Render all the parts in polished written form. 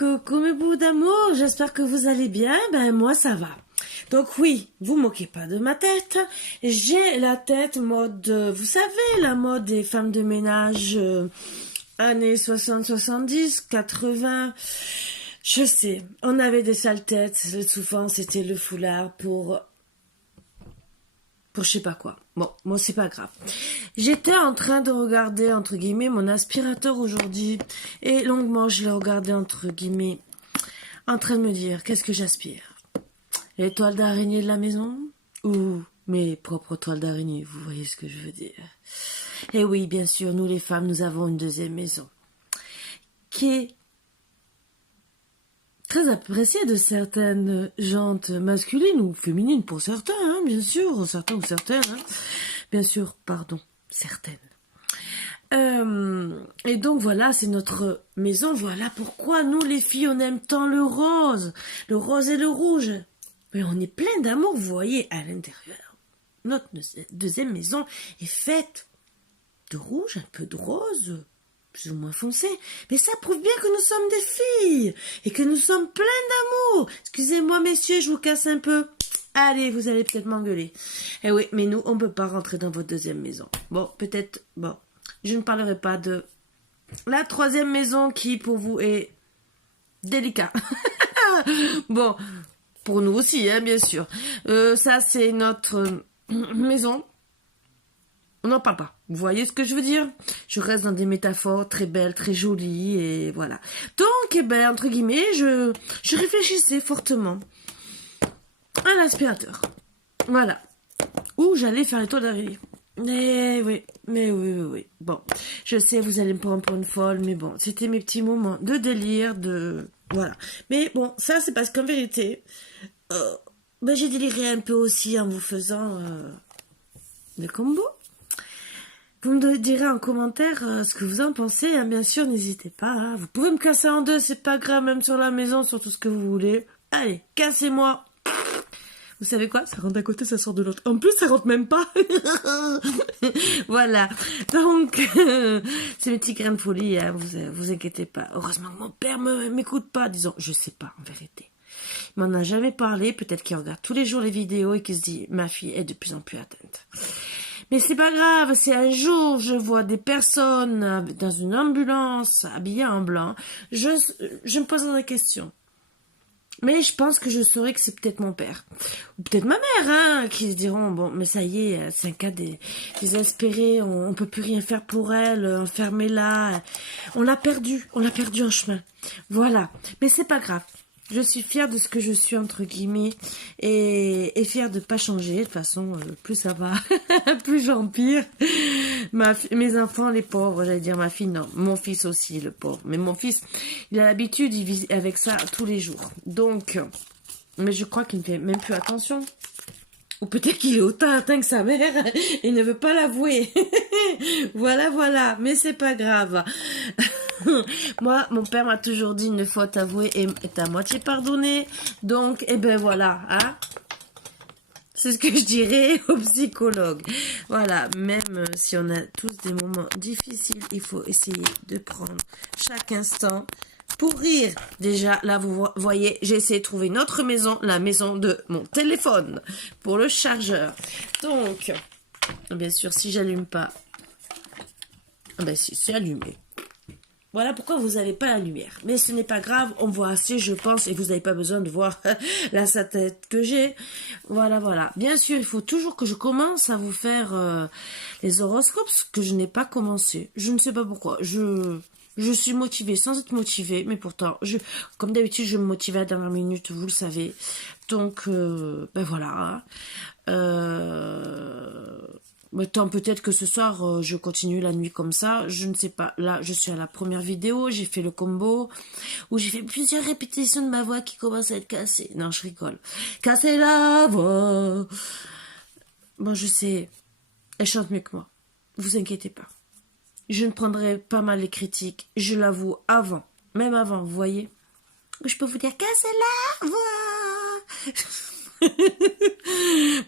Coucou mes bouts d'amour, j'espère que vous allez bien, ben moi ça va. Donc oui, vous moquez pas de ma tête, j'ai la tête mode, vous savez, la mode des femmes de ménage, années 60, 70, 80, je sais, on avait des sales têtes, souvent c'était le foulard pour je sais pas quoi. Bon, moi c'est pas grave. J'étais en train de regarder, entre guillemets, mon aspirateur aujourd'hui. Et longuement, je l'ai regardé, entre guillemets, en train de me dire, qu'est-ce que j'aspire? Les toiles d'araignée de la maison? Ou mes propres toiles d'araignée, vous voyez ce que je veux dire? Et oui, bien sûr, nous les femmes, nous avons une deuxième maison. Qui est très appréciée de certaines jantes masculines ou féminines pour certains, hein, bien sûr, certains ou certaines, hein. Bien sûr, pardon, certaines. Et donc voilà, c'est notre maison, voilà pourquoi nous les filles on aime tant le rose et le rouge. Mais on est plein d'amour, vous voyez, à l'intérieur. Notre deuxième maison est faite de rouge, un peu de rose, plus ou moins foncé, mais ça prouve bien que nous sommes des filles et que nous sommes pleins d'amour. Excusez-moi messieurs, je vous casse un peu. Allez, vous allez peut-être m'engueuler. Eh oui, mais nous, on peut pas rentrer dans votre deuxième maison. Bon, peut-être, bon, je ne parlerai pas de la troisième maison qui, pour vous, est délicat. Bon, pour nous aussi, hein, bien sûr. Ça, c'est notre maison. On n'en parle pas. Vous voyez ce que je veux dire? Je reste dans des métaphores très belles, très jolies, et voilà. Donc, eh ben, entre guillemets, je réfléchissais fortement à l'aspirateur. Voilà. Où j'allais faire les toiles d'araignée. Mais oui. Bon, je sais, vous allez me prendre pour une folle, mais bon, c'était mes petits moments de délire, voilà. Mais bon, ça, c'est parce qu'en vérité, j'ai déliré un peu aussi en vous faisant le combo. Vous me direz en commentaire ce que vous en pensez, hein, bien sûr, n'hésitez pas. Hein. Vous pouvez me casser en deux, c'est pas grave, même sur la maison, sur tout ce que vous voulez. Allez, cassez-moi. Vous savez quoi? Ça rentre d'un côté, ça sort de l'autre. En plus, ça rentre même pas. Voilà. Donc, c'est mes petits grains de folie, hein, vous inquiétez pas. Heureusement que mon père m'écoute pas, disons. Je sais pas, en vérité. Il m'en a jamais parlé. Peut-être qu'il regarde tous les jours les vidéos et qu'il se dit, ma fille est de plus en plus atteinte. Mais c'est pas grave, si un jour je vois des personnes dans une ambulance habillées en blanc, je me poserai des questions. Mais je pense que je saurais que c'est peut-être mon père. Ou peut-être ma mère, hein, qui se diront, bon, mais ça y est, c'est un cas désespéré, on peut plus rien faire pour elle, enfermez-la. On l'a perdu en chemin. Voilà. Mais c'est pas grave. Je suis fière de ce que je suis, entre guillemets, et fière de pas changer. De toute façon, plus ça va, plus j'empire. Mes enfants, les pauvres, j'allais dire ma fille, non. Mon fils aussi, le pauvre. Mais mon fils, il a l'habitude, il vit avec ça tous les jours. Donc, mais je crois qu'il ne fait même plus attention. Ou peut-être qu'il est autant atteint que sa mère et ne veut pas l'avouer. Voilà. Mais c'est pas grave. Moi, mon père m'a toujours dit une faute avouée est à moitié pardonnée. Donc, eh ben voilà, hein. C'est ce que je dirais aux psychologues. Voilà, même si on a tous des moments difficiles, il faut essayer de prendre chaque instant pour rire. Déjà, là, vous voyez, j'ai essayé de trouver une autre maison, la maison de mon téléphone, pour le chargeur. Donc, bien sûr, si j'allume pas, ben si, c'est allumé. Voilà pourquoi vous n'avez pas la lumière. Mais ce n'est pas grave, on voit assez, je pense, et vous n'avez pas besoin de voir la tête que j'ai. Voilà. Bien sûr, il faut toujours que je commence à vous faire les horoscopes, ce que je n'ai pas commencé. Je ne sais pas pourquoi. Je suis motivée sans être motivée, mais pourtant, comme d'habitude, je me motive à la dernière minute, vous le savez. Donc, ben voilà. Tant peut-être que ce soir, je continue la nuit comme ça, je ne sais pas. Là, je suis à la première vidéo, j'ai fait le combo, où j'ai fait plusieurs répétitions de ma voix qui commence à être cassée. Non, je rigole. Casser la voix. Bon, je sais, elle chante mieux que moi. Vous inquiétez pas. Je ne prendrai pas mal les critiques, je l'avoue, même avant, vous voyez. Je peux vous dire, casser la voix.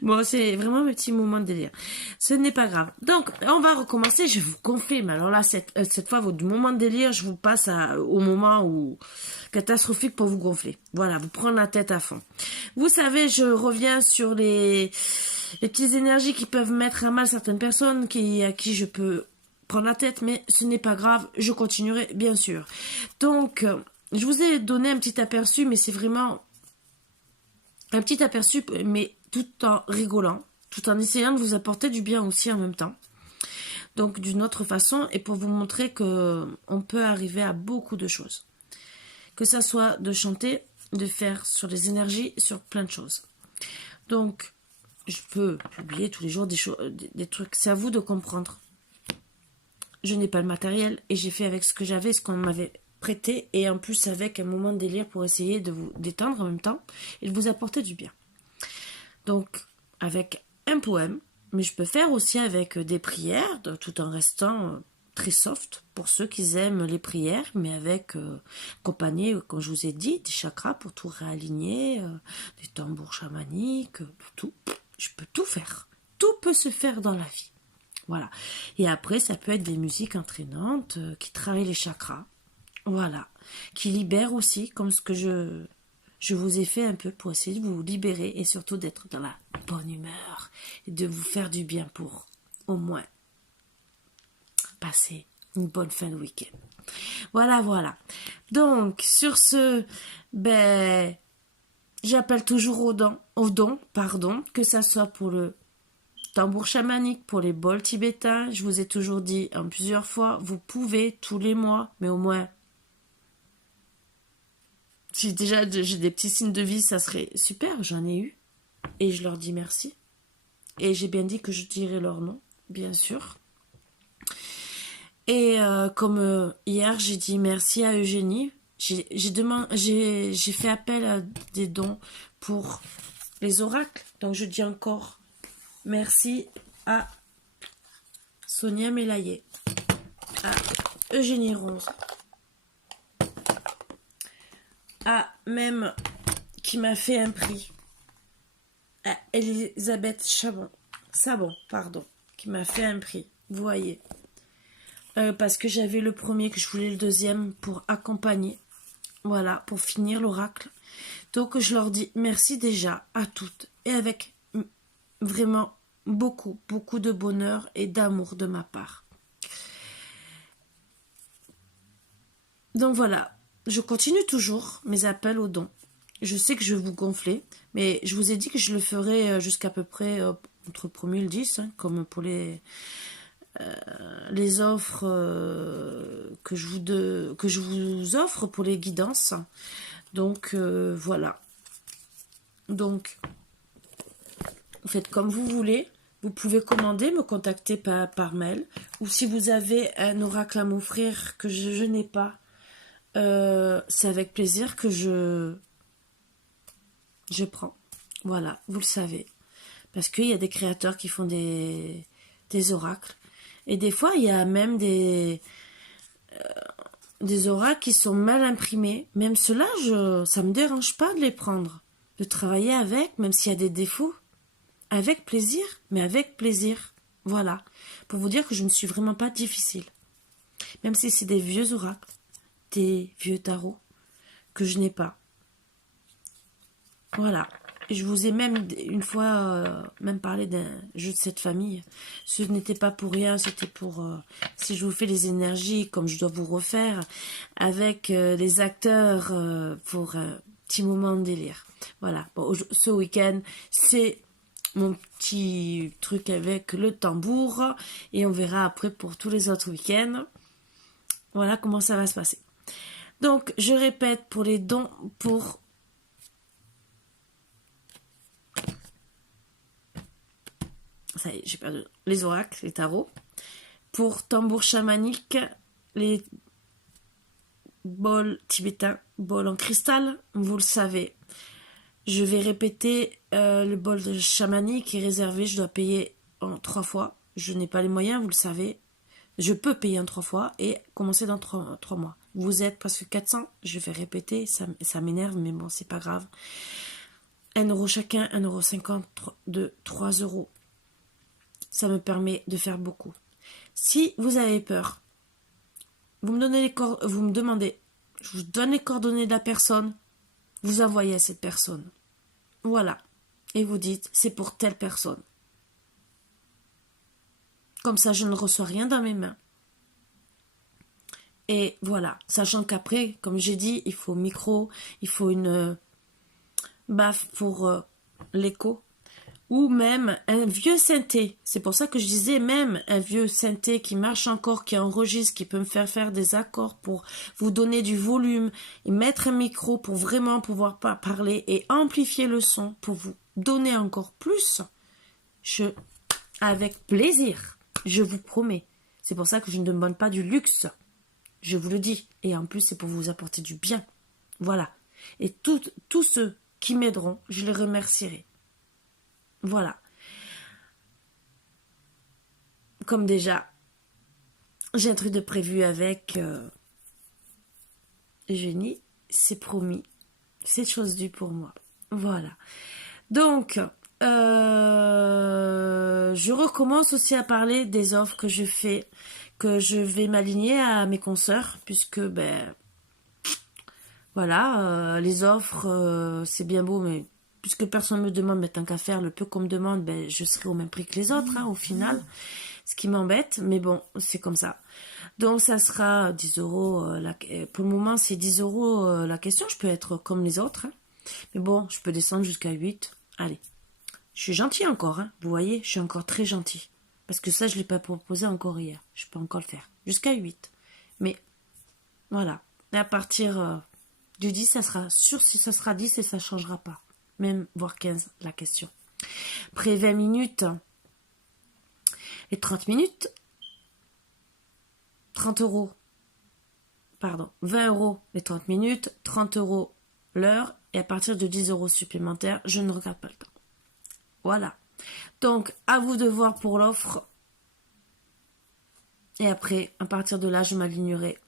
Bon, c'est vraiment mes petits moments de délire. Ce n'est pas grave. Donc, on va recommencer. Je vous confirme. Alors là, cette fois, votre moment de délire, je vous passe au moment où catastrophique pour vous gonfler. Voilà, vous prendre la tête à fond. Vous savez, je reviens sur les petites énergies qui peuvent mettre à mal certaines personnes à qui je peux prendre la tête, mais ce n'est pas grave, je continuerai bien sûr. Donc, je vous ai donné un petit aperçu, mais c'est vraiment un petit aperçu, mais tout en rigolant, tout en essayant de vous apporter du bien aussi en même temps. Donc d'une autre façon, et pour vous montrer que on peut arriver à beaucoup de choses. Que ça soit de chanter, de faire sur les énergies, sur plein de choses. Donc, je peux publier tous les jours des trucs. C'est à vous de comprendre. Je n'ai pas le matériel et j'ai fait avec ce que j'avais, ce qu'on m'avait prêté, et en plus avec un moment de délire pour essayer de vous détendre en même temps et de vous apporter du bien. Donc, avec un poème, mais je peux faire aussi avec des prières, tout en restant très soft pour ceux qui aiment les prières, mais avec accompagné, comme je vous ai dit, des chakras pour tout réaligner, des tambours chamaniques, tout. Je peux tout faire. Tout peut se faire dans la vie. Voilà. Et après, ça peut être des musiques entraînantes qui travaillent les chakras. Voilà. Qui libèrent aussi, comme ce que je vous ai fait un peu pour essayer de vous libérer et surtout d'être dans la bonne humeur et de vous faire du bien pour au moins passer une bonne fin de week-end. Voilà. Donc, sur ce, j'appelle toujours au don, que ça soit pour le tambour chamanique, pour les bols tibétains. Je vous ai toujours dit en plusieurs fois, vous pouvez tous les mois, mais au moins, si déjà j'ai des petits signes de vie, ça serait super, j'en ai eu. Et je leur dis merci. Et j'ai bien dit que je dirais leur nom, bien sûr. Et comme hier, j'ai dit merci à Eugénie. J'ai fait appel à des dons pour les oracles. Donc je dis encore merci à Sonia Mélaillé, à Eugénie Rose, à même qui m'a fait un prix, à Elisabeth Sabon, qui m'a fait un prix. Vous voyez. Parce que j'avais le premier, que je voulais le deuxième pour accompagner. Voilà, pour finir l'oracle. Donc je leur dis merci déjà à toutes. Et avec vraiment beaucoup de bonheur et d'amour de ma part. Donc voilà, je continue toujours mes appels aux dons. Je sais que je vais vous gonfler, mais je vous ai dit que je le ferai jusqu'à peu près entre le 1er et le 10, hein, comme pour les offres que je vous offre pour les guidances. Donc voilà. Donc vous faites comme vous voulez. Vous pouvez commander, me contacter par mail, ou si vous avez un oracle à m'offrir que je n'ai pas, c'est avec plaisir que je prends. Voilà, vous le savez. Parce qu'il y a des créateurs qui font des oracles. Et des fois, il y a même des oracles qui sont mal imprimés. Même ceux-là, ça ne me dérange pas de les prendre. De travailler avec, même s'il y a des défauts. Avec plaisir, mais avec plaisir. Voilà. Pour vous dire que je ne suis vraiment pas difficile. Même si c'est des vieux oracles, des vieux tarots, que je n'ai pas. Voilà. Je vous ai même une fois même parlé d'un jeu de cette famille. Ce n'était pas pour rien, c'était pour si je vous fais les énergies comme je dois vous refaire avec les acteurs pour un petit moment de délire. Voilà. Bon, ce week-end, c'est mon petit truc avec le tambour et on verra après pour tous les autres week-ends. Voilà comment ça va se passer. Donc, je répète pour les dons pour ça y est, j'ai perdu. Les oracles, les tarots. Pour tambour chamanique, les bols tibétains, bols en cristal, vous le savez. Je vais répéter, le bol de chamanique est réservé, je dois payer en 3 fois. Je n'ai pas les moyens, vous le savez. Je peux payer en 3 fois et commencer dans 3 mois. Vous êtes presque 400, je vais répéter, ça m'énerve, mais bon, c'est pas grave. 1 euro chacun, 1,50 €, de 3 €. Ça me permet de faire beaucoup. Si vous avez peur, vous me demandez Je vous donne les coordonnées de la personne. Vous envoyez à cette personne. Voilà. Et vous dites, c'est pour telle personne. Comme ça, je ne reçois rien dans mes mains. Et voilà. Sachant qu'après, comme j'ai dit, il faut micro, il faut une baffe pour l'écho. Ou même un vieux synthé. C'est pour ça que je disais même un vieux synthé qui marche encore, qui enregistre, qui peut me faire des accords pour vous donner du volume et mettre un micro pour vraiment pouvoir parler et amplifier le son pour vous donner encore plus. Avec plaisir, je vous promets. C'est pour ça que je ne demande pas du luxe. Je vous le dis. Et en plus, c'est pour vous apporter du bien. Voilà. Et tous ceux qui m'aideront, je les remercierai. Voilà. Comme déjà, j'ai un truc de prévu avec Eugénie. C'est promis. C'est chose due pour moi. Voilà. Donc, je recommence aussi à parler des offres que je fais, que je vais m'aligner à mes consoeurs, puisque, voilà, les offres, c'est bien beau, mais puisque personne ne me demande, mais tant qu'à faire, le peu qu'on me demande, je serai au même prix que les autres, au final. Ce qui m'embête, mais bon, c'est comme ça. Donc, ça sera 10 euros. Pour le moment, c'est 10 euros la question. Je peux être comme les autres. Mais bon, je peux descendre jusqu'à 8. Allez. Je suis gentille encore. Vous voyez, je suis encore très gentille. Parce que ça, je ne l'ai pas proposé encore hier. Je peux encore le faire. Jusqu'à 8. Mais, voilà. Et à partir du 10, ça sera sûr si ça sera 10 et ça ne changera pas. Même voire 15 la question. Après 20 minutes et 30 minutes, 30 euros. Pardon, 20 euros les 30 minutes, 30 euros l'heure et à partir de 10 euros supplémentaires, je ne regarde pas le temps. Voilà. Donc, à vous de voir pour l'offre. Et après, à partir de là, je m'alignerai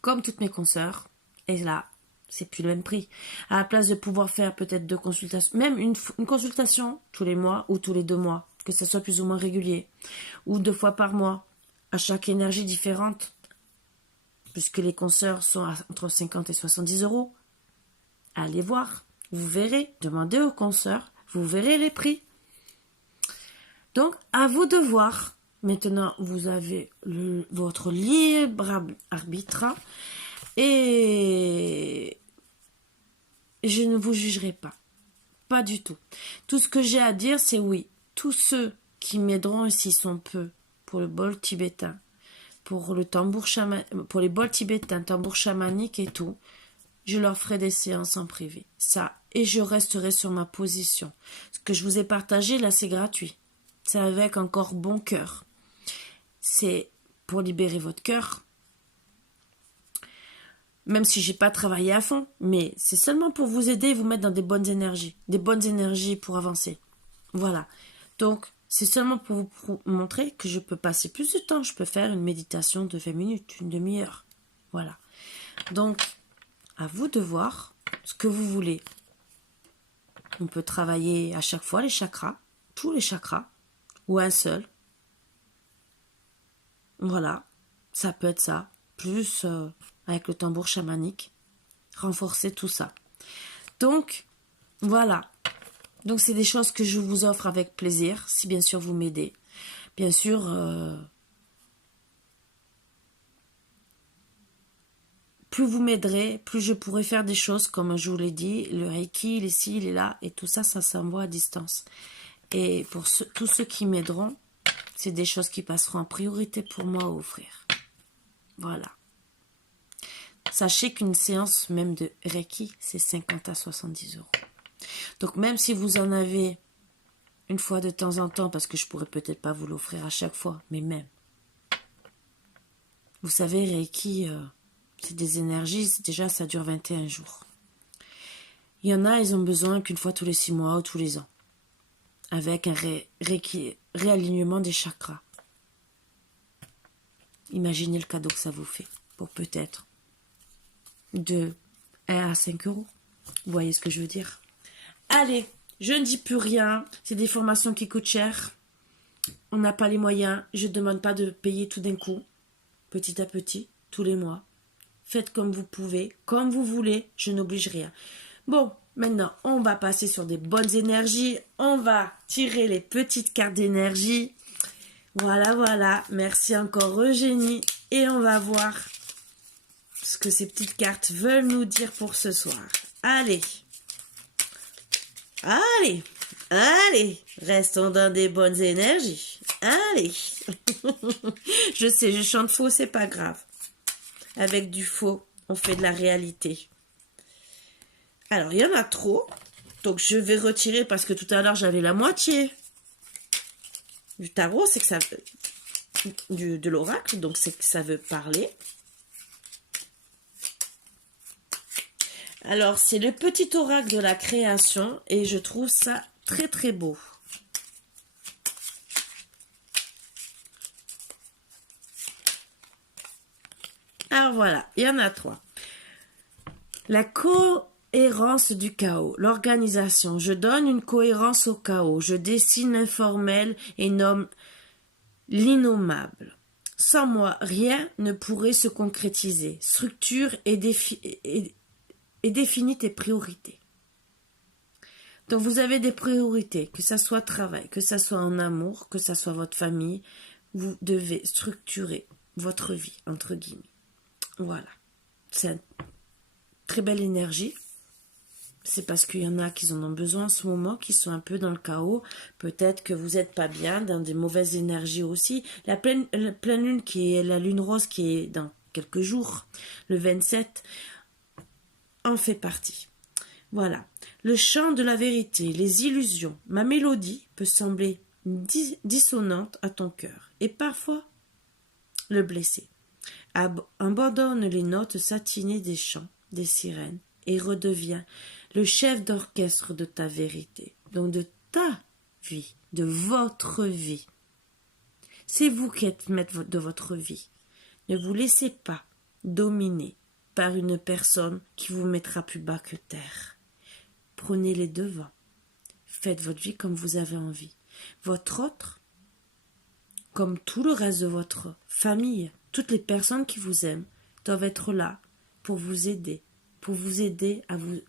comme toutes mes consoeurs. Et là, c'est plus le même prix. À la place de pouvoir faire peut-être 2 consultations, même une consultation tous les mois ou tous les 2 mois, que ce soit plus ou moins régulier, ou 2 fois par mois, à chaque énergie différente, puisque les consoeurs sont entre 50 et 70 euros. Allez voir, vous verrez, demandez aux consoeurs, vous verrez les prix. Donc, à vous de voir. Maintenant, vous avez votre libre arbitre et je ne vous jugerai pas. Pas du tout. Tout ce que j'ai à dire, c'est oui. Tous ceux qui m'aideront, s'ils sont peu, pour le bol tibétain, pour le tambour pour les bols tibétains, tambour chamanique et tout, je leur ferai des séances en privé. Ça, et je resterai sur ma position. Ce que je vous ai partagé, là, c'est gratuit. C'est avec encore bon cœur. C'est pour libérer votre cœur. Même si j'ai pas travaillé à fond, mais c'est seulement pour vous aider et vous mettre dans des bonnes énergies pour avancer. Voilà. Donc, c'est seulement pour vous montrer que je peux passer plus de temps. Je peux faire une méditation de 20 minutes, une demi-heure. Voilà. Donc, à vous de voir ce que vous voulez. On peut travailler à chaque fois les chakras, tous les chakras, ou un seul. Voilà. Ça peut être ça. Plus avec le tambour chamanique. Renforcer tout ça. Donc, voilà. Donc, c'est des choses que je vous offre avec plaisir, si bien sûr vous m'aidez. Bien sûr, plus vous m'aiderez, plus je pourrai faire des choses, comme je vous l'ai dit, le Reiki, il est ici, il est là, et tout ça, ça s'envoie à distance. Et pour tous ceux qui m'aideront, c'est des choses qui passeront en priorité pour moi à offrir. Voilà. Sachez qu'une séance même de Reiki, c'est 50 à 70 euros. Donc même si vous en avez une fois de temps en temps, parce que je pourrais peut-être pas vous l'offrir à chaque fois, mais même. Vous savez, Reiki, c'est des énergies, déjà ça dure 21 jours. Il y en a, ils ont besoin qu'une fois tous les 6 mois ou tous les ans. Avec un réalignement des chakras. Imaginez le cadeau que ça vous fait, pour peut-être de 1 à 5 euros. Vous voyez ce que je veux dire? Allez, je ne dis plus rien. C'est des formations qui coûtent cher. On n'a pas les moyens. Je ne demande pas de payer tout d'un coup. Petit à petit, tous les mois. Faites comme vous pouvez, comme vous voulez, je n'oblige rien. Bon, maintenant, on va passer sur des bonnes énergies. On va tirer les petites cartes d'énergie. Voilà, voilà. Merci encore Eugénie. Et on va voir ce que ces petites cartes veulent nous dire pour ce soir. Allez. Allez. Allez. Restons dans des bonnes énergies. Allez. Je sais, je chante faux, c'est pas grave. Avec du faux, on fait de la réalité. Alors, il y en a trop. Donc, je vais retirer parce que tout à l'heure, j'avais la moitié du tarot. C'est que ça... de l'oracle. Donc, c'est que ça veut parler. Alors, c'est le petit oracle de la création. Et je trouve ça très, très beau. Alors, voilà. Il y en a 3. La cohérence du chaos, l'organisation. Je donne une cohérence au chaos. Je dessine l'informel et nomme l'innommable. Sans moi, rien ne pourrait se concrétiser. Structure et définis tes priorités. Donc vous avez des priorités, que ça soit travail, que ça soit en amour, que ça soit votre famille. Vous devez structurer votre vie, entre guillemets. Voilà. C'est une très belle énergie. C'est parce qu'il y en a qui en ont besoin en ce moment, qui sont un peu dans le chaos. Peut-être que vous n'êtes pas bien, dans des mauvaises énergies aussi. La pleine lune, qui est la lune rose, qui est dans quelques jours, le 27, en fait partie. Voilà. Le chant de la vérité, les illusions. Ma mélodie peut sembler dissonante à ton cœur et parfois le blesser. Abandonne les notes satinées des chants, des sirènes et redeviens le chef d'orchestre de ta vérité, donc de ta vie, de votre vie. C'est vous qui êtes maître de votre vie. Ne vous laissez pas dominer par une personne qui vous mettra plus bas que terre. Prenez les devants. Faites votre vie comme vous avez envie. Votre autre, comme tout le reste de votre famille, toutes les personnes qui vous aiment, doivent être là pour vous aider à vous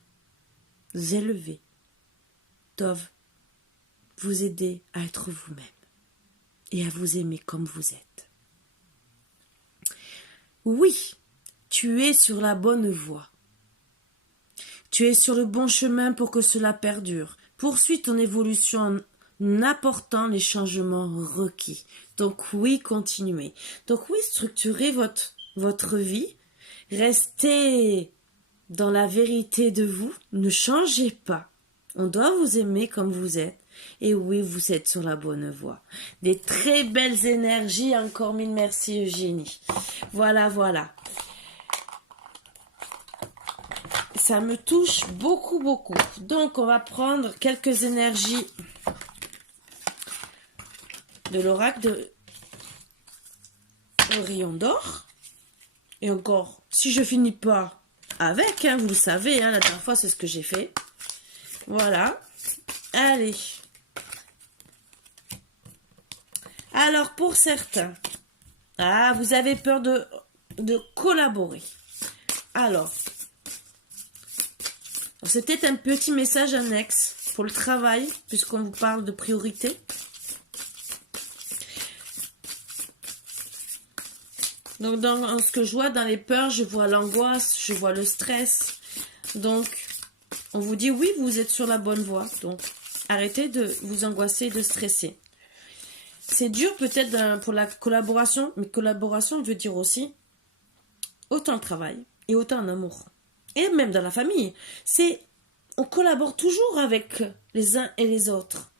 élever, doivent vous aider à être vous-même et à vous aimer comme vous êtes. Oui, tu es sur la bonne voie. Tu es sur le bon chemin pour que cela perdure. Poursuis ton évolution en apportant les changements requis. Donc oui, continuez. Donc oui, structurez votre vie. Restez dans la vérité de vous. Ne changez pas. On doit vous aimer comme vous êtes. Et oui, vous êtes sur la bonne voie. Des très belles énergies. Encore mille merci Eugénie. Voilà, voilà. Ça me touche beaucoup, beaucoup. Donc, on va prendre quelques énergies de l'oracle de Rayon d'Or. Et encore, si je finis pas avec, vous le savez, la dernière fois, c'est ce que j'ai fait. Voilà. Allez. Alors, pour certains, vous avez peur de collaborer. Alors, c'est peut-être un petit message annexe pour le travail, puisqu'on vous parle de priorité. Donc, dans ce que je vois, dans les peurs, je vois l'angoisse, je vois le stress. Donc, on vous dit, oui, vous êtes sur la bonne voie. Donc, arrêtez de vous angoisser et de stresser. C'est dur peut-être pour la collaboration, mais collaboration veut dire aussi autant de travail et autant d'amour. Et même dans la famille, on collabore toujours avec les uns et les autres.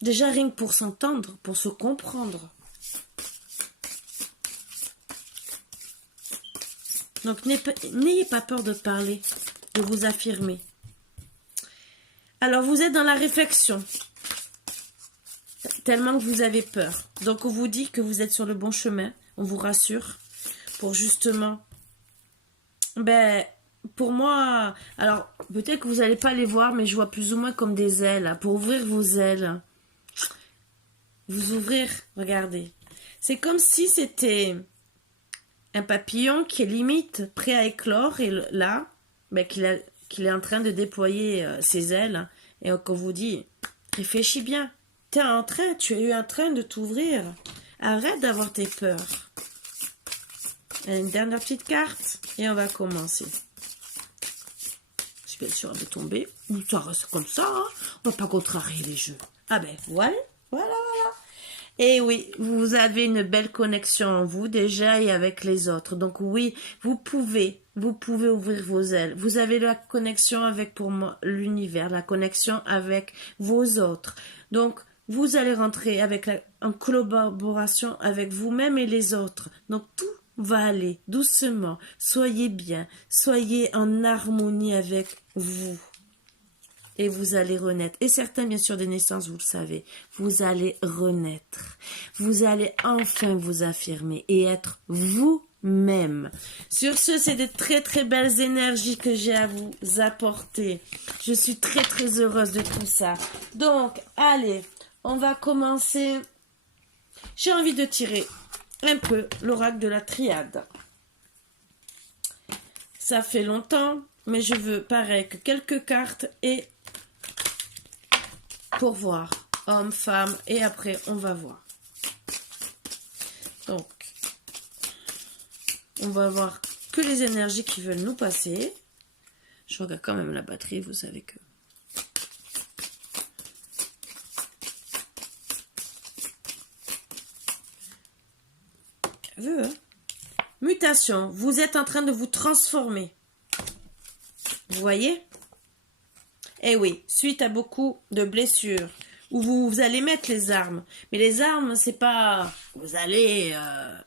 Déjà rien que pour s'entendre, pour se comprendre. Donc n'ayez pas peur de parler, de vous affirmer. Alors vous êtes dans la réflexion, tellement que vous avez peur. Donc on vous dit que vous êtes sur le bon chemin, on vous rassure, pour justement... Pour moi, alors peut-être que vous n'allez pas les voir, mais je vois plus ou moins comme des ailes. Pour ouvrir vos ailes, vous ouvrir, regardez. C'est comme si c'était un papillon qui est limite prêt à éclore et là, ben, qu'il est en train de déployer ses ailes et qu'on vous dit, réfléchis bien, tu es en train de t'ouvrir, arrête d'avoir tes peurs. Une dernière petite carte et on va commencer. Je suis bien sûre de tomber, ça reste comme ça, hein. On va pas contrarier les jeux. Ah ben voilà. Et oui, vous avez une belle connexion en vous déjà et avec les autres. Donc oui, vous pouvez ouvrir vos ailes. Vous avez la connexion avec, pour moi, l'univers, la connexion avec vos autres. Donc, vous allez rentrer en collaboration avec vous-même et les autres. Donc, tout va aller doucement. Soyez bien, soyez en harmonie avec vous. Et vous allez renaître. Et certains, bien sûr, des naissances, vous le savez, vous allez renaître. Vous allez enfin vous affirmer et être vous-même. Sur ce, c'est de très très belles énergies que j'ai à vous apporter. Je suis très très heureuse de tout ça. Donc, allez, on va commencer. J'ai envie de tirer un peu l'oracle de la triade. Ça fait longtemps, mais je veux, pareil, que quelques cartes et pour voir homme, femme, et après on va voir. Donc, on va voir que les énergies qui veulent nous passer. Je regarde quand même la batterie, vous savez que... Hein? Mutation, vous êtes en train de vous transformer. Vous voyez? Eh oui, suite à beaucoup de blessures, où vous allez mettre les armes. Mais les armes, c'est pas... Vous allez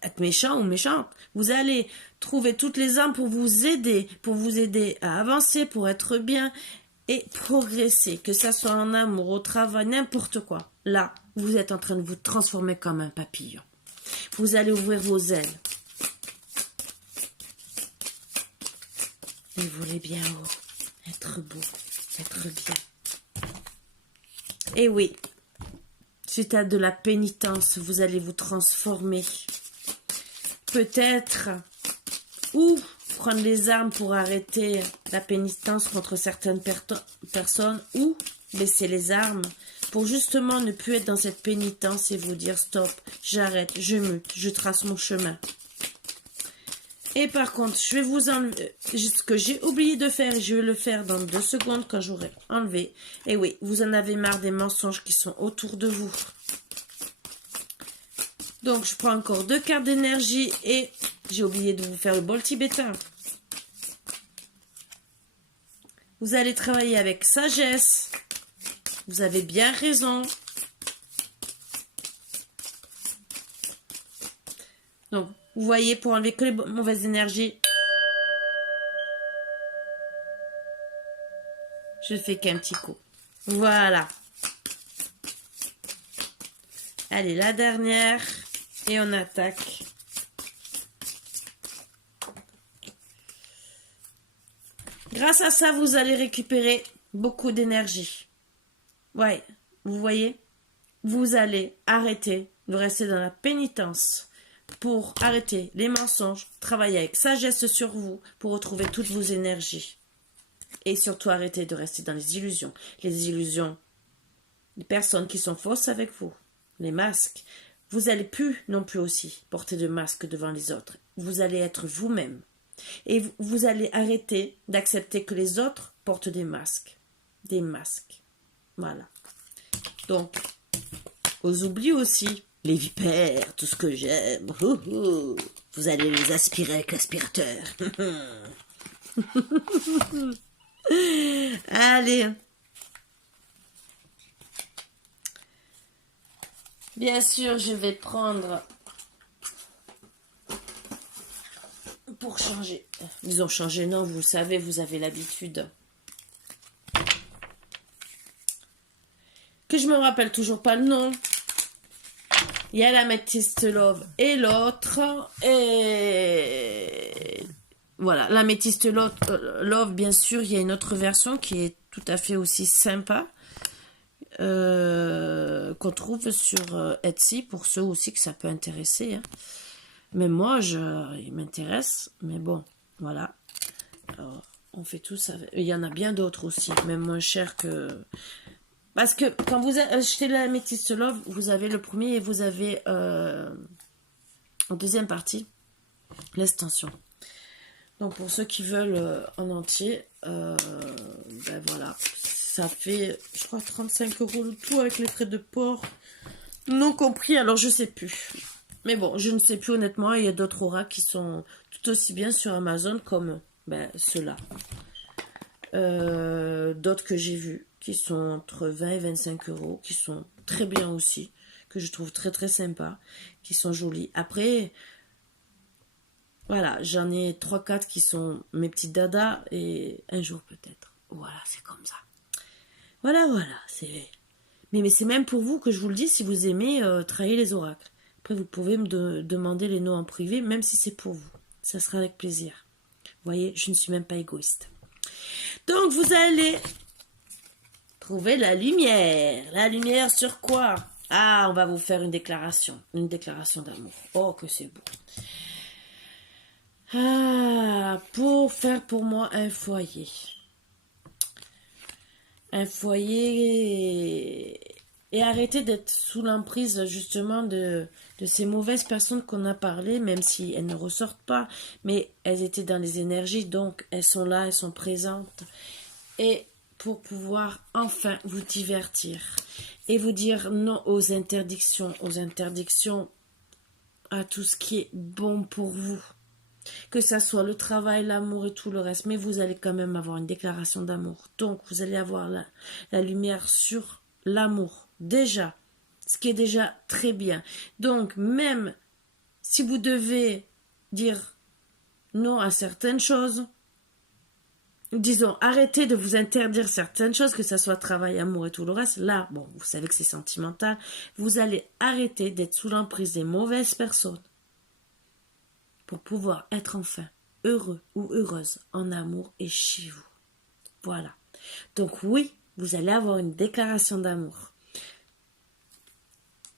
être méchant ou méchante. Vous allez trouver toutes les armes pour vous aider à avancer, pour être bien et progresser. Que ça soit en amour, au travail, n'importe quoi. Là, vous êtes en train de vous transformer comme un papillon. Vous allez ouvrir vos ailes. Et voler bien haut, être beau. Être bien. Et oui, suite à de la pénitence, vous allez vous transformer. Peut-être, ou prendre les armes pour arrêter la pénitence contre certaines personnes, ou baisser les armes pour justement ne plus être dans cette pénitence et vous dire stop, j'arrête, je mute, je trace mon chemin. Et par contre, je vais vous enlever ce que j'ai oublié de faire. Je vais le faire dans 2 secondes quand j'aurai enlevé. Et oui, vous en avez marre des mensonges qui sont autour de vous. Donc, je prends encore 2 cartes d'énergie et j'ai oublié de vous faire le bol tibétain. Vous allez travailler avec sagesse. Vous avez bien raison. Donc, vous voyez, pour enlever que les mauvaises énergies, je fais qu'un petit coup. Voilà. Allez, la dernière. Et on attaque. Grâce à ça, vous allez récupérer beaucoup d'énergie. Ouais, vous voyez? Vous allez arrêter de rester dans la pénitence. Pour arrêter les mensonges, travailler avec sagesse sur vous pour retrouver toutes vos énergies. Et surtout arrêter de rester dans les illusions. Les illusions des personnes qui sont fausses avec vous. Les masques. Vous n'allez plus non plus aussi porter de masque devant les autres. Vous allez être vous-même. Et vous allez arrêter d'accepter que les autres portent des masques. Des masques. Voilà. Donc, aux oublis aussi. Les vipères, tout ce que j'aime. Vous allez les aspirer avec l'aspirateur. Allez. Bien sûr, je vais prendre... Pour changer. Ils ont changé, non, vous le savez, vous avez l'habitude. Que je me rappelle toujours pas le nom. Il y a l'améthyste love et l'autre. Et voilà, l'améthyste love, bien sûr, il y a une autre version qui est tout à fait aussi sympa. Qu'on trouve sur Etsy, pour ceux aussi que ça peut intéresser. Hein. Même moi, il m'intéresse, mais bon, voilà. On fait tout ça. Il y en a bien d'autres aussi, même moins cher que... Parce que quand vous achetez la Amethyst Love, vous avez le premier et vous avez en deuxième partie l'extension. Donc pour ceux qui veulent en entier, ben voilà, ça fait, je crois, 35 € le tout avec les frais de port non compris, alors je sais plus. Mais bon, je ne sais plus honnêtement, il y a d'autres auras qui sont tout aussi bien sur Amazon comme ceux-là. D'autres que j'ai vus qui sont entre 20 et 25 €, qui sont très bien aussi, que je trouve très très sympa, qui sont jolis. Après, voilà, j'en ai 3-4 qui sont mes petites dadas et un jour peut-être. Voilà, c'est comme ça. Voilà, c'est... Mais c'est même pour vous que je vous le dis, si vous aimez travailler les oracles. Après, vous pouvez me demander les noms en privé, même si c'est pour vous. Ça sera avec plaisir. Vous voyez, je ne suis même pas égoïste. Donc, vous allez trouver la lumière. La lumière sur quoi? Ah, on va vous faire une déclaration. Une déclaration d'amour. Oh, que c'est beau. Ah, pour faire pour moi un foyer. Un foyer et arrêter d'être sous l'emprise justement de ces mauvaises personnes qu'on a parlé, même si elles ne ressortent pas, mais elles étaient dans les énergies, donc elles sont là, elles sont présentes. Et pour pouvoir enfin vous divertir et vous dire non aux interdictions à tout ce qui est bon pour vous. Que ça soit le travail, l'amour et tout le reste, mais vous allez quand même avoir une déclaration d'amour. Donc, vous allez avoir la lumière sur l'amour, déjà, ce qui est déjà très bien. Donc, même si vous devez dire non à certaines choses, disons, arrêtez de vous interdire certaines choses, que ça soit travail, amour et tout le reste, là, bon, vous savez que c'est sentimental, vous allez arrêter d'être sous l'emprise des mauvaises personnes pour pouvoir être enfin heureux ou heureuse en amour et chez vous. Voilà. Donc oui, vous allez avoir une déclaration d'amour.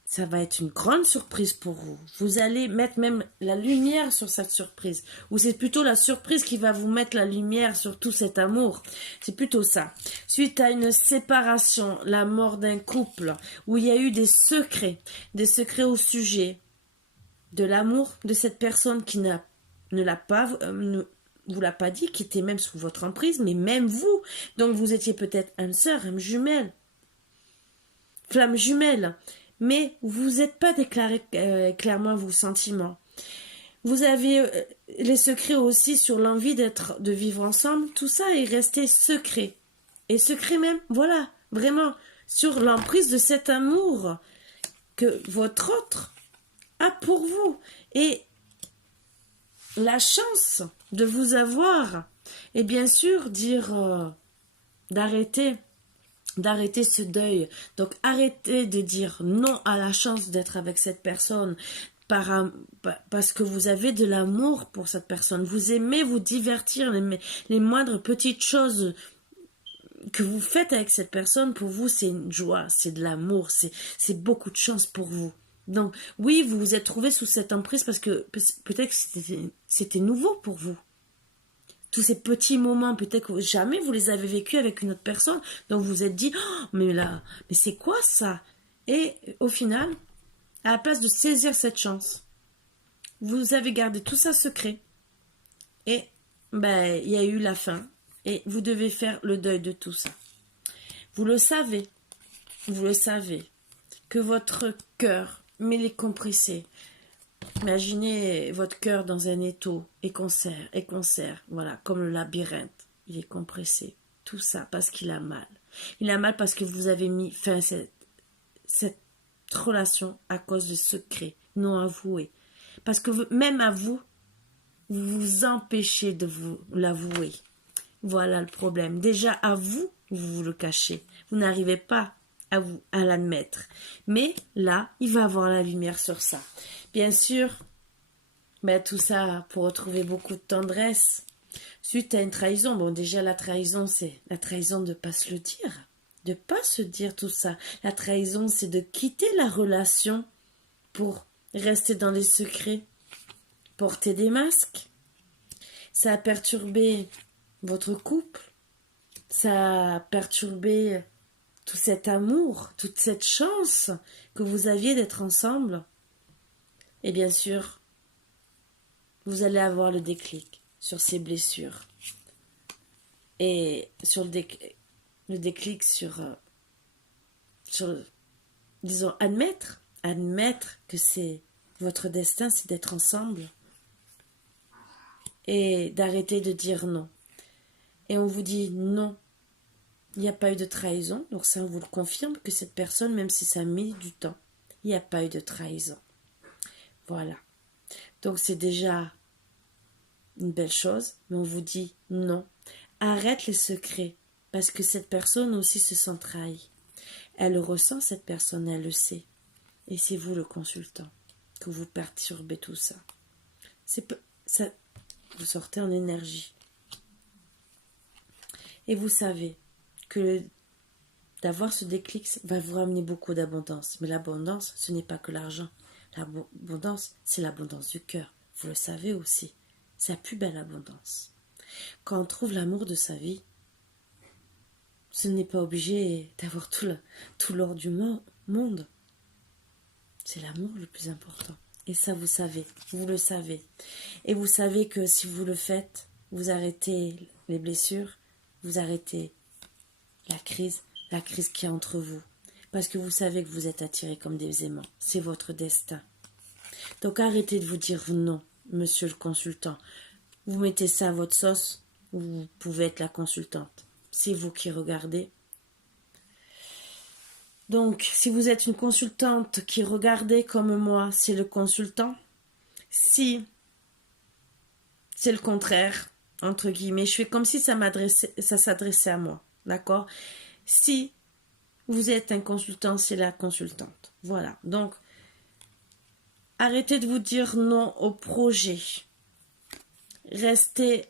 Ça va être une grande surprise pour vous. Vous allez mettre même la lumière sur cette surprise. Ou c'est plutôt la surprise qui va vous mettre la lumière sur tout cet amour. C'est plutôt ça. Suite à une séparation, la mort d'un couple, où il y a eu des secrets au sujet de l'amour de cette personne qui ne vous l'a pas dit, qui était même sous votre emprise, mais même vous. Donc vous étiez peut-être âme sœur, âme jumelle, flamme jumelle, mais vous n'êtes pas déclaré clairement vos sentiments. Vous avez les secrets aussi sur l'envie de vivre ensemble. Tout ça est resté secret. Et secret même, voilà, vraiment, sur l'emprise de cet amour que votre autre a pour vous. Et la chance de vous avoir, et bien sûr dire d'arrêter ce deuil. Donc arrêtez de dire non à la chance d'être avec cette personne parce que vous avez de l'amour pour cette personne. Vous aimez vous divertir, les moindres petites choses que vous faites avec cette personne, pour vous c'est une joie, c'est de l'amour, c'est beaucoup de chance pour vous. Donc oui, vous vous êtes trouvé sous cette emprise parce que peut-être que c'était nouveau pour vous. Tous ces petits moments, peut-être que jamais vous les avez vécus avec une autre personne, donc vous vous êtes dit, oh, mais c'est quoi ça? Et au final, à la place de saisir cette chance, vous avez gardé tout ça secret. Et il y a eu la fin, et vous devez faire le deuil de tout ça. Vous le savez, que votre cœur, mais les compressés. Imaginez votre cœur dans un étau et concert, voilà, comme le labyrinthe, il est compressé, tout ça parce qu'il a mal. Il a mal parce que vous avez mis fin à cette relation à cause de secrets non avoués. Parce que même à vous, vous vous empêchez de vous l'avouer. Voilà le problème. Déjà à vous, vous le cachez. Vous n'arrivez pas à l'admettre. Mais là, il va avoir la lumière sur ça. Bien sûr, tout ça pour retrouver beaucoup de tendresse. Suite à une trahison, bon déjà la trahison, c'est la trahison de ne pas se le dire. De ne pas se dire tout ça. La trahison, c'est de quitter la relation pour rester dans les secrets. porté des masques, ça a perturbé votre couple, ça a perturbé tout cet amour, toute cette chance que vous aviez d'être ensemble. Et bien sûr, vous allez avoir le déclic sur ces blessures. Et sur le déclic sur disons, admettre que c'est votre destin, c'est d'être ensemble. Et d'arrêter de dire non. Et on vous dit non, il n'y a pas eu de trahison. Donc ça, on vous le confirme que cette personne, même si ça a mis du temps, il n'y a pas eu de trahison. Voilà. Donc c'est déjà une belle chose, mais on vous dit non. Arrête les secrets, parce que cette personne aussi se sent trahie. Elle le ressent, cette personne, elle le sait. Et c'est vous le consultant, que vous perturbez tout ça. Ça, vous sortez en énergie. Et vous savez que d'avoir ce déclic va vous ramener beaucoup d'abondance. Mais l'abondance, ce n'est pas que l'argent. L'abondance, c'est l'abondance du cœur. Vous le savez aussi. C'est la plus belle abondance. Quand on trouve l'amour de sa vie, ce n'est pas obligé d'avoir tout l'or du monde. C'est l'amour le plus important. Et ça, vous savez. Vous le savez. Et vous savez que si vous le faites, vous arrêtez les blessures, vous arrêtez la crise qu'il y a entre vous. Parce que vous savez que vous êtes attirés comme des aimants. C'est votre destin. Donc arrêtez de vous dire non, monsieur le consultant. Vous mettez ça à votre sauce, vous pouvez être la consultante. C'est vous qui regardez. Donc, si vous êtes une consultante qui regardez comme moi, c'est le consultant. Si c'est le contraire, entre guillemets, je fais comme si ça s'adressait à moi. D'accord? Si vous êtes un consultant, c'est la consultante. Voilà. Donc, arrêtez de vous dire non au projet. Restez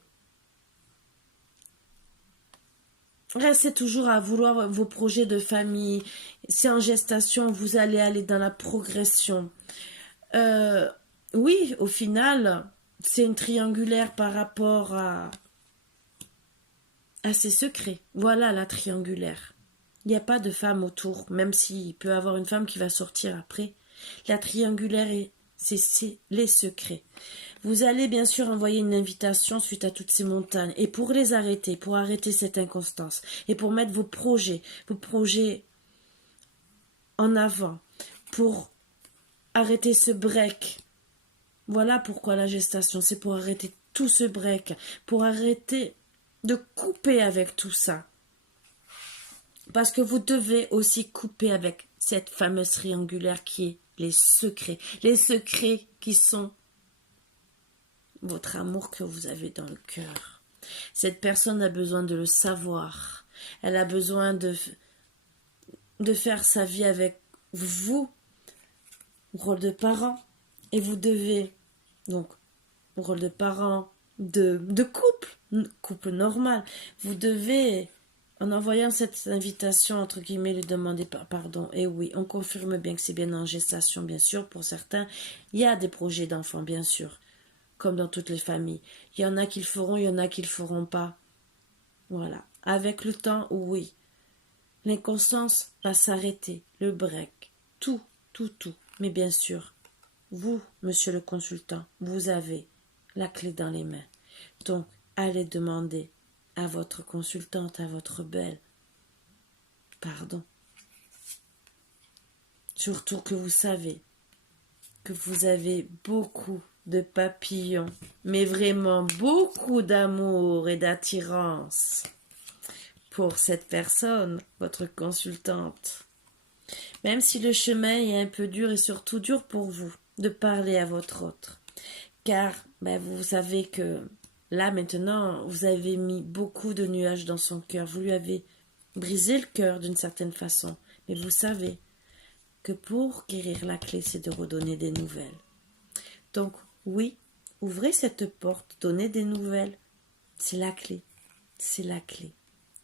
toujours à vouloir vos projets de famille. C'est en gestation, vous allez aller dans la progression. Oui, au final, c'est une triangulaire par rapport à ses secrets. Voilà la triangulaire. Il n'y a pas de femme autour, même s'il peut y avoir une femme qui va sortir après. La triangulaire, c'est les secrets. Vous allez bien sûr envoyer une invitation suite à toutes ces montagnes. Et pour les arrêter, pour arrêter cette inconstance, et pour mettre vos projets en avant, pour arrêter ce break. Voilà pourquoi la gestation, c'est pour arrêter tout ce break, pour arrêter de couper avec tout ça. Parce que vous devez aussi couper avec cette fameuse triangulaire qui est les secrets qui sont votre amour que vous avez dans le cœur. Cette personne a besoin de le savoir. Elle a besoin de faire sa vie avec vous, rôle de parent. Et vous devez, donc, rôle de parent, de couple normal. Vous devez, en envoyant cette invitation, entre guillemets, lui demander pardon. Et oui, on confirme bien que c'est bien en gestation, bien sûr. Pour certains, il y a des projets d'enfants, bien sûr. Comme dans toutes les familles. Il y en a qui le feront, il y en a qui le feront pas. Voilà. Avec le temps, oui. L'inconscience va s'arrêter. Le break. Tout. Mais bien sûr, vous, monsieur le consultant, vous avez la clé dans les mains. Donc, allez demander à votre consultante, à votre belle, pardon. Surtout que vous savez que vous avez beaucoup de papillons, mais vraiment beaucoup d'amour et d'attirance pour cette personne, votre consultante. Même si le chemin est un peu dur et surtout dur pour vous de parler à votre autre. Car vous savez que là maintenant, vous avez mis beaucoup de nuages dans son cœur. Vous lui avez brisé le cœur d'une certaine façon. Mais vous savez que pour guérir, la clé, c'est de redonner des nouvelles. Donc, oui, ouvrez cette porte, donnez des nouvelles. C'est la clé. C'est la clé.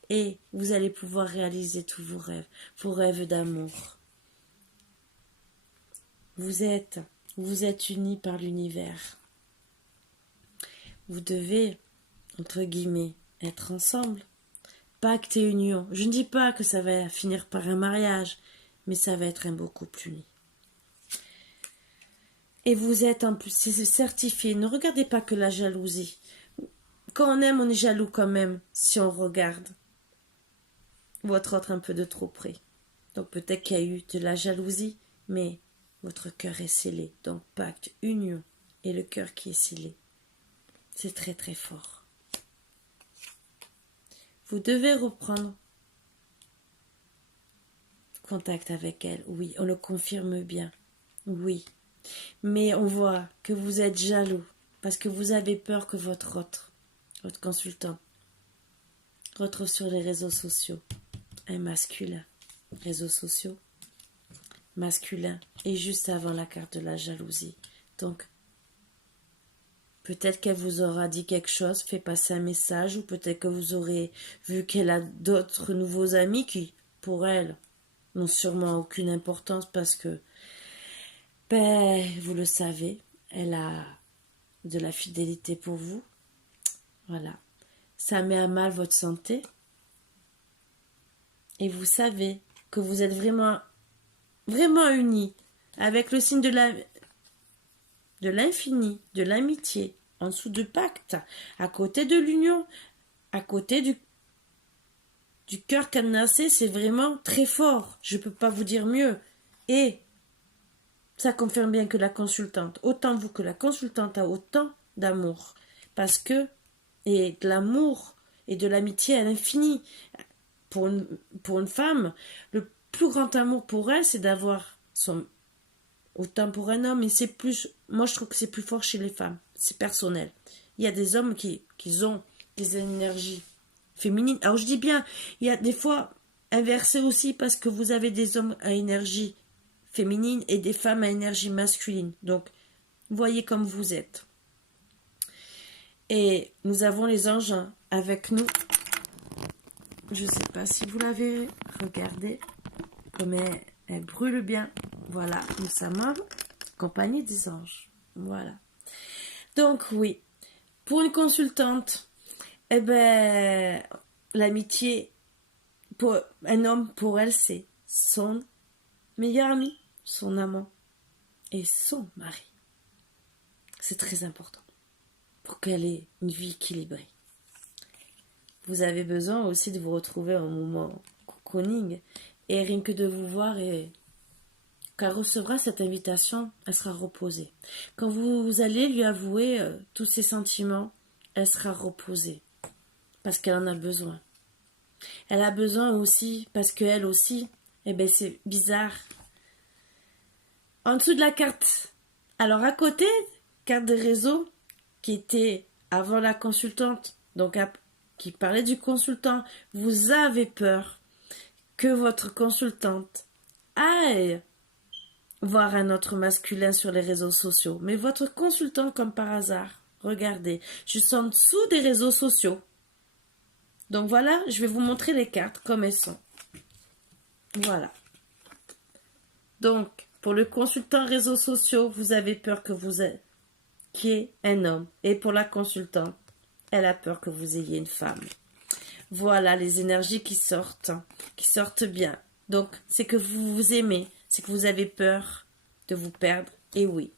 Et vous allez pouvoir réaliser tous vos rêves d'amour. Vous êtes unis par l'univers. vous devez, entre guillemets, être ensemble. Pacte et union. Je ne dis pas que ça va finir par un mariage, mais ça va être un beau couple uni. Et vous êtes en plus, c'est certifié. Ne regardez pas que la jalousie. Quand on aime, on est jaloux quand même, si on regarde votre autre un peu de trop près. Donc peut-être qu'il y a eu de la jalousie, mais votre cœur est scellé. Donc pacte, union et le cœur qui est scellé. C'est très très fort. Vous devez reprendre contact avec elle. Oui, on le confirme bien. Oui. Mais on voit que vous êtes jaloux parce que vous avez peur que votre consultant, retrouve sur les réseaux sociaux un masculin. Réseaux sociaux, masculin, et juste avant la carte de la jalousie. Donc, peut-être qu'elle vous aura dit quelque chose, fait passer un message, ou peut-être que vous aurez vu qu'elle a d'autres nouveaux amis qui, pour elle, n'ont sûrement aucune importance parce que, vous le savez, elle a de la fidélité pour vous. Voilà. Ça met à mal votre santé. Et vous savez que vous êtes vraiment, vraiment unis avec le signe de l'infini, de l'amitié, en dessous de pacte, à côté de l'union, à côté du cœur cadenassé, c'est vraiment très fort. Je ne peux pas vous dire mieux. Et ça confirme bien que la consultante, autant vous que la consultante, a autant d'amour. Parce que, et de l'amour et de l'amitié à l'infini. Pour une femme, le plus grand amour pour elle, c'est d'avoir autant pour un homme, et c'est plus, moi je trouve que c'est plus fort chez les femmes, c'est personnel. Il y a des hommes qui ont des énergies féminines. Alors je dis bien, il y a des fois inversé aussi parce que vous avez des hommes à énergie féminine et des femmes à énergie masculine. Donc, voyez comme vous êtes. Et nous avons les anges avec nous. Je ne sais pas si vous l'avez regardé, comme elle brûle bien. Voilà, nous sommes en compagnie des anges. Voilà. Donc oui, pour une consultante, l'amitié, pour un homme, pour elle, c'est son meilleur ami, son amant et son mari. C'est très important pour qu'elle ait une vie équilibrée. Vous avez besoin aussi de vous retrouver en moment cocooning, et rien que de vous voir, et quand elle recevra cette invitation, elle sera reposée. Quand vous allez lui avouer tous ses sentiments, elle sera reposée parce qu'elle en a besoin. Elle a besoin aussi parce qu'elle aussi, c'est bizarre. En dessous de la carte, alors à côté, carte de réseau qui était avant la consultante, donc qui parlait du consultant, vous avez peur que votre consultante aille voir un autre masculin sur les réseaux sociaux. Mais votre consultant, comme par hasard, regardez, je suis en dessous des réseaux sociaux. Donc voilà, je vais vous montrer les cartes comme elles sont. Voilà. Donc, pour le consultant réseaux sociaux, vous avez peur que vous ayez qui est un homme. Et pour la consultante, elle a peur que vous ayez une femme. Voilà les énergies qui sortent bien. Donc, c'est que vous vous aimez, c'est que vous avez peur de vous perdre. Et oui,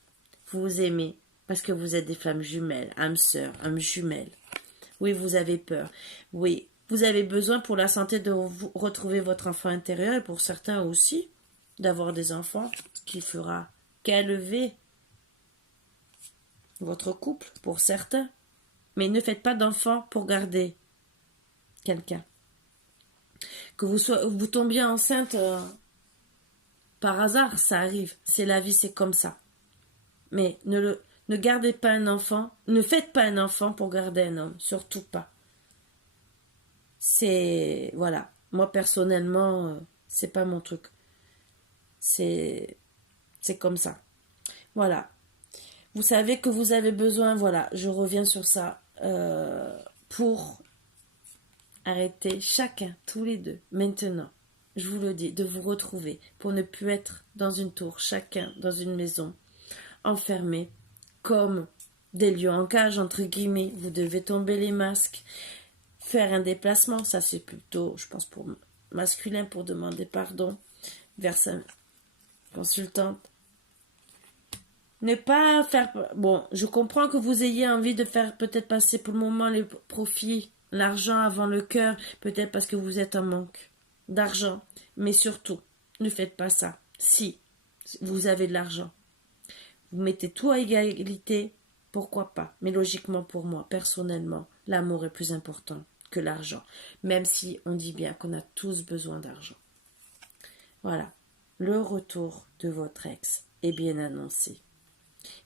vous vous aimez parce que vous êtes des femmes jumelles, âmes sœurs, âmes jumelles. Oui, vous avez peur. Oui, vous avez besoin pour la santé de retrouver votre enfant intérieur, et pour certains aussi, d'avoir des enfants, ce qui fera qu'élever votre couple pour certains. Mais ne faites pas d'enfants pour garder quelqu'un. Que vous tombiez enceinte par hasard, ça arrive. C'est la vie, c'est comme ça. Mais ne gardez pas un enfant. Ne faites pas un enfant pour garder un homme. Surtout pas. C'est... Voilà. Moi, personnellement, c'est pas mon truc. C'est comme ça. Voilà. Vous savez que vous avez besoin, voilà, je reviens sur ça, pour arrêter chacun, tous les deux, maintenant, je vous le dis, de vous retrouver, pour ne plus être dans une tour, chacun dans une maison, enfermé, comme des lieux en cage, entre guillemets. Vous devez tomber les masques, faire un déplacement. Ça, c'est plutôt, je pense, pour masculin, pour demander pardon vers sa consultante. Ne pas faire... Bon, je comprends que vous ayez envie de faire peut-être passer pour le moment les profits, l'argent avant le cœur, peut-être parce que vous êtes en manque d'argent. Mais surtout, ne faites pas ça. Si vous avez de l'argent, vous mettez tout à égalité, pourquoi pas? Mais logiquement pour moi, personnellement, l'amour est plus important que l'argent. Même si on dit bien qu'on a tous besoin d'argent. Voilà. Le retour de votre ex est bien annoncé.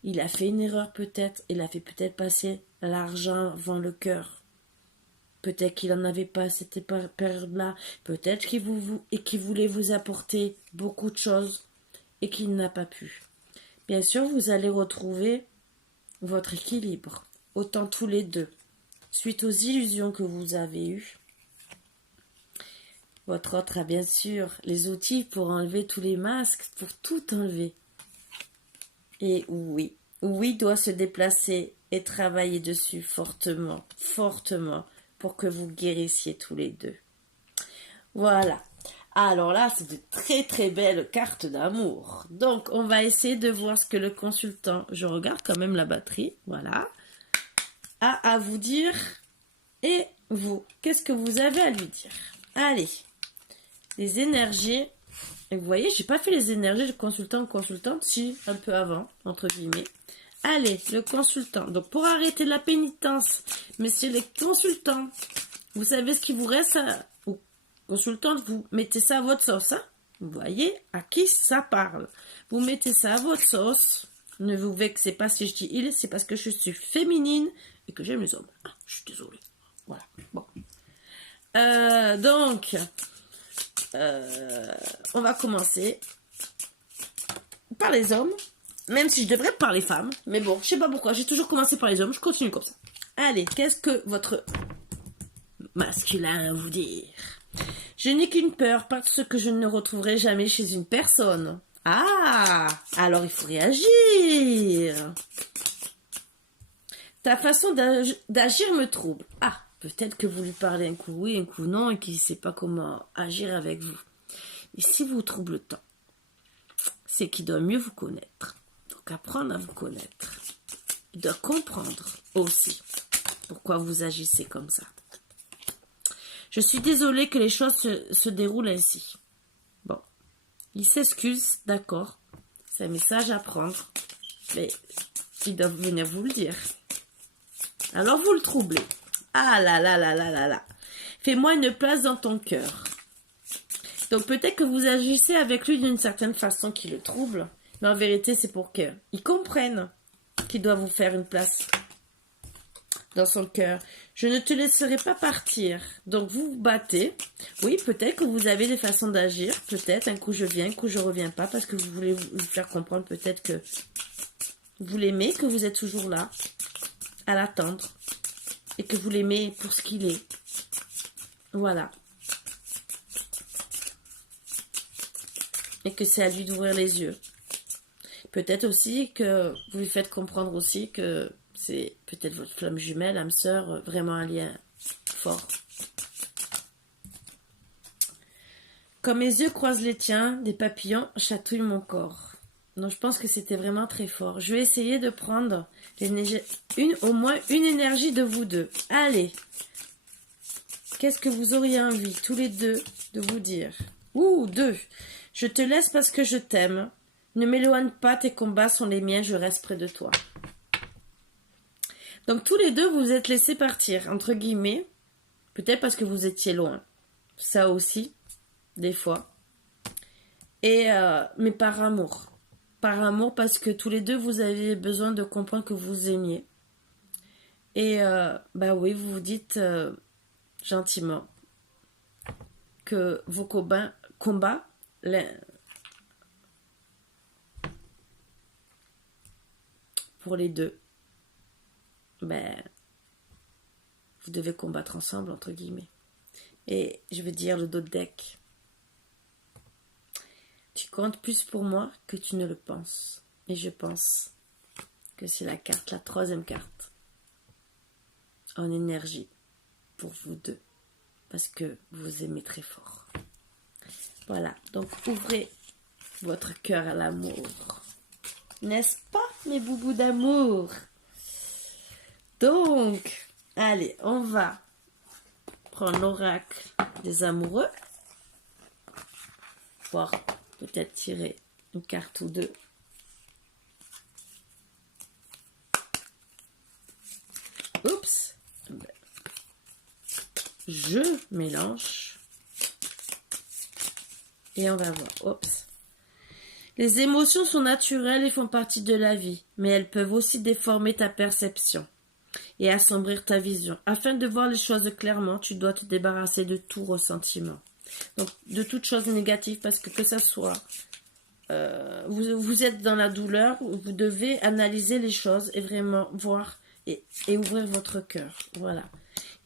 Il a fait une erreur peut-être, il a fait peut-être passer l'argent avant le cœur. Peut-être qu'il n'en avait pas à cette période-là. Peut-être qu'il voulait vous apporter beaucoup de choses et qu'il n'a pas pu. Bien sûr, vous allez retrouver votre équilibre, autant tous les deux. Suite aux illusions que vous avez eues, votre autre a bien sûr les outils pour enlever tous les masques, pour tout enlever. Et oui doit se déplacer et travailler dessus fortement, fortement, pour que vous guérissiez tous les deux. Voilà. Alors là, c'est de très très belles cartes d'amour. Donc, on va essayer de voir ce que le consultant, je regarde quand même la batterie, voilà, a à vous dire. Et vous, qu'est-ce que vous avez à lui dire? Allez, les énergies. Et vous voyez, j'ai pas fait les énergies de consultant ou consultante, si, un peu avant, entre guillemets. Allez, le consultant. Donc, pour arrêter la pénitence, messieurs les consultants, vous savez ce qu'il vous reste ou consultante, vous mettez ça à votre sauce, hein? Vous voyez à qui ça parle. Vous mettez ça à votre sauce. Ne vous vexez pas si je dis il, c'est parce que je suis féminine et que j'aime les hommes. Ah, je suis désolée. Voilà, bon. Donc... on va commencer par les hommes, même si je devrais par les femmes, mais bon, je sais pas pourquoi, j'ai toujours commencé par les hommes, je continue comme ça. Allez, qu'est-ce que votre masculin a à vous dire? Je n'ai qu'une peur, parce que je ne retrouverai jamais chez une personne. Ah, alors il faut réagir. Ta façon d'agir me trouble. Ah, peut-être que vous lui parlez un coup oui, un coup non, et qu'il ne sait pas comment agir avec vous. Et si vous trouble tant, c'est qu'il doit mieux vous connaître. Donc apprendre à vous connaître. Il doit comprendre aussi pourquoi vous agissez comme ça. Je suis désolée que les choses se déroulent ainsi. Bon, il s'excuse, d'accord. C'est un message à prendre. Mais il doit venir vous le dire. Alors vous le troublez. Ah là là là là là là. Fais-moi une place dans ton cœur. Donc peut-être que vous agissez avec lui d'une certaine façon qui le trouble. Mais en vérité, c'est pour qu'il comprenne qu'il doit vous faire une place dans son cœur. Je ne te laisserai pas partir. Donc vous vous battez. Oui, peut-être que vous avez des façons d'agir. Peut-être un coup je viens, un coup je reviens pas. Parce que vous voulez vous faire comprendre peut-être que vous l'aimez, que vous êtes toujours là à l'attendre. Et que vous l'aimez pour ce qu'il est. Voilà. Et que c'est à lui d'ouvrir les yeux. Peut-être aussi que vous lui faites comprendre aussi que c'est peut-être votre flamme jumelle, âme sœur, vraiment un lien fort. Quand mes yeux croisent les tiens, des papillons chatouillent mon corps. Donc je pense que c'était vraiment très fort. Je vais essayer de prendre au moins une énergie de vous deux. Allez. Qu'est-ce que vous auriez envie, tous les deux, de vous dire? Ouh, deux. Je te laisse parce que je t'aime. Ne m'éloigne pas, tes combats sont les miens, je reste près de toi. Donc tous les deux, vous vous êtes laissés partir, entre guillemets. Peut-être parce que vous étiez loin. Ça aussi, des fois. Mais par amour. Par amour parce que tous les deux, vous aviez besoin de comprendre que vous aimiez. Et bah oui, vous vous dites gentiment que vos combats pour les deux, ben, vous devez combattre ensemble, entre guillemets. Et je veux dire, le dos de deck. Tu comptes plus pour moi que tu ne le penses. Et je pense que c'est la carte, la troisième carte en énergie pour vous deux, parce que vous aimez très fort. Voilà, donc ouvrez votre cœur à l'amour. N'est-ce pas, mes boubous d'amour? Donc, allez, on va prendre l'oracle des amoureux. Voir peut-être tirer une carte ou deux. Oups. Je mélange. Et on va voir. Oups. Les émotions sont naturelles et font partie de la vie, mais elles peuvent aussi déformer ta perception et assombrir ta vision. Afin de voir les choses clairement, tu dois te débarrasser de tout ressentiment. Donc, de toute chose négative, parce que ça soit, vous êtes dans la douleur, vous devez analyser les choses et vraiment voir et ouvrir votre cœur. Voilà.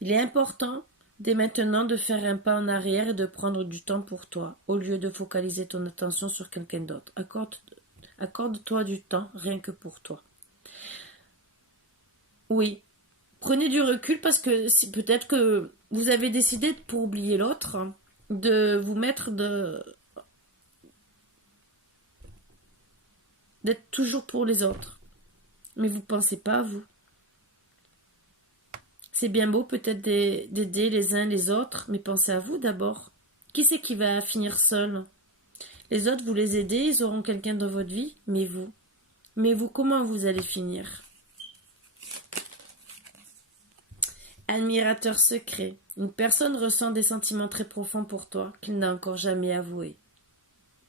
Il est important dès maintenant de faire un pas en arrière et de prendre du temps pour toi, au lieu de focaliser ton attention sur quelqu'un d'autre. Accorde-toi du temps, rien que pour toi. Oui, prenez du recul parce que peut-être que vous avez décidé, pour oublier l'autre, de vous mettre d'être toujours pour les autres. Mais vous ne pensez pas à vous. C'est bien beau peut-être d'aider les uns les autres, mais pensez à vous d'abord. Qui c'est qui va finir seul? Les autres, vous les aidez, ils auront quelqu'un dans votre vie, mais vous? Mais vous, comment vous allez finir? Admirateur secret. Une personne ressent des sentiments très profonds pour toi qu'il n'a encore jamais avoués.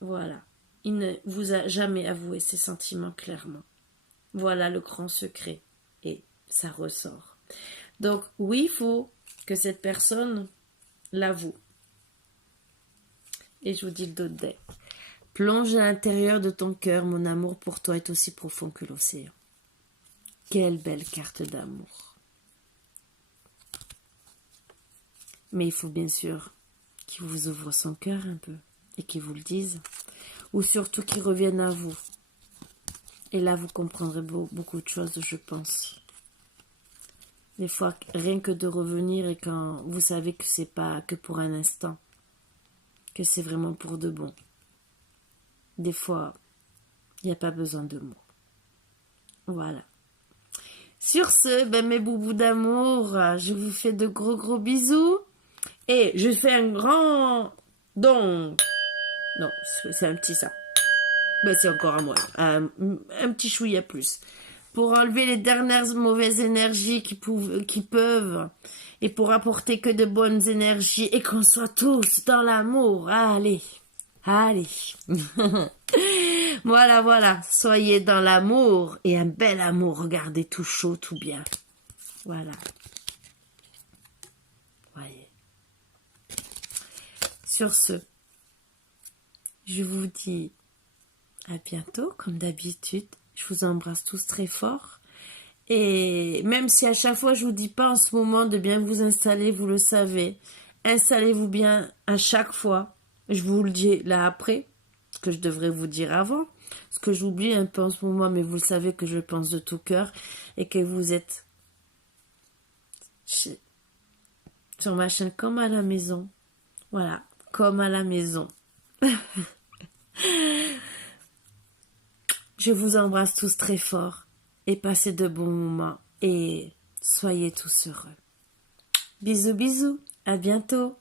Voilà. Il ne vous a jamais avoué ses sentiments clairement. Voilà le grand secret. Et ça ressort. Donc, oui, il faut que cette personne l'avoue. Et je vous dis le dos de deck. Plonge à l'intérieur de ton cœur, mon amour pour toi est aussi profond que l'océan. Quelle belle carte d'amour. Mais il faut bien sûr qu'il vous ouvre son cœur un peu et qu'il vous le dise. Ou surtout qu'il revienne à vous. Et là, vous comprendrez beaucoup de choses, je pense. Des fois, rien que de revenir et quand vous savez que c'est pas que pour un instant, que c'est vraiment pour de bon. Des fois, il n'y a pas besoin de mots. Voilà. Sur ce, mes boubous d'amour, je vous fais de gros bisous. Et je fais un grand don. Non, c'est un petit ça. Ben, c'est encore à moi. Un petit chouïa plus. Pour enlever les dernières mauvaises énergies qui peuvent. Et pour apporter que de bonnes énergies. Et qu'on soit tous dans l'amour. Allez. Voilà. Soyez dans l'amour. Et un bel amour. Regardez, tout chaud, tout bien. Voilà. Voyez. Sur ce, je vous dis à bientôt, comme d'habitude. Je vous embrasse tous très fort. Et même si à chaque fois je vous dis pas en ce moment de bien vous installer, vous le savez. Installez-vous bien à chaque fois. Je vous le dis là après, ce que je devrais vous dire avant. Ce que j'oublie un peu en ce moment, mais vous le savez que je pense de tout cœur. Et que vous êtes sur ma chaîne comme à la maison. Voilà, comme à la maison. Je vous embrasse tous très fort et passez de bons moments et soyez tous heureux. Bisous, à bientôt.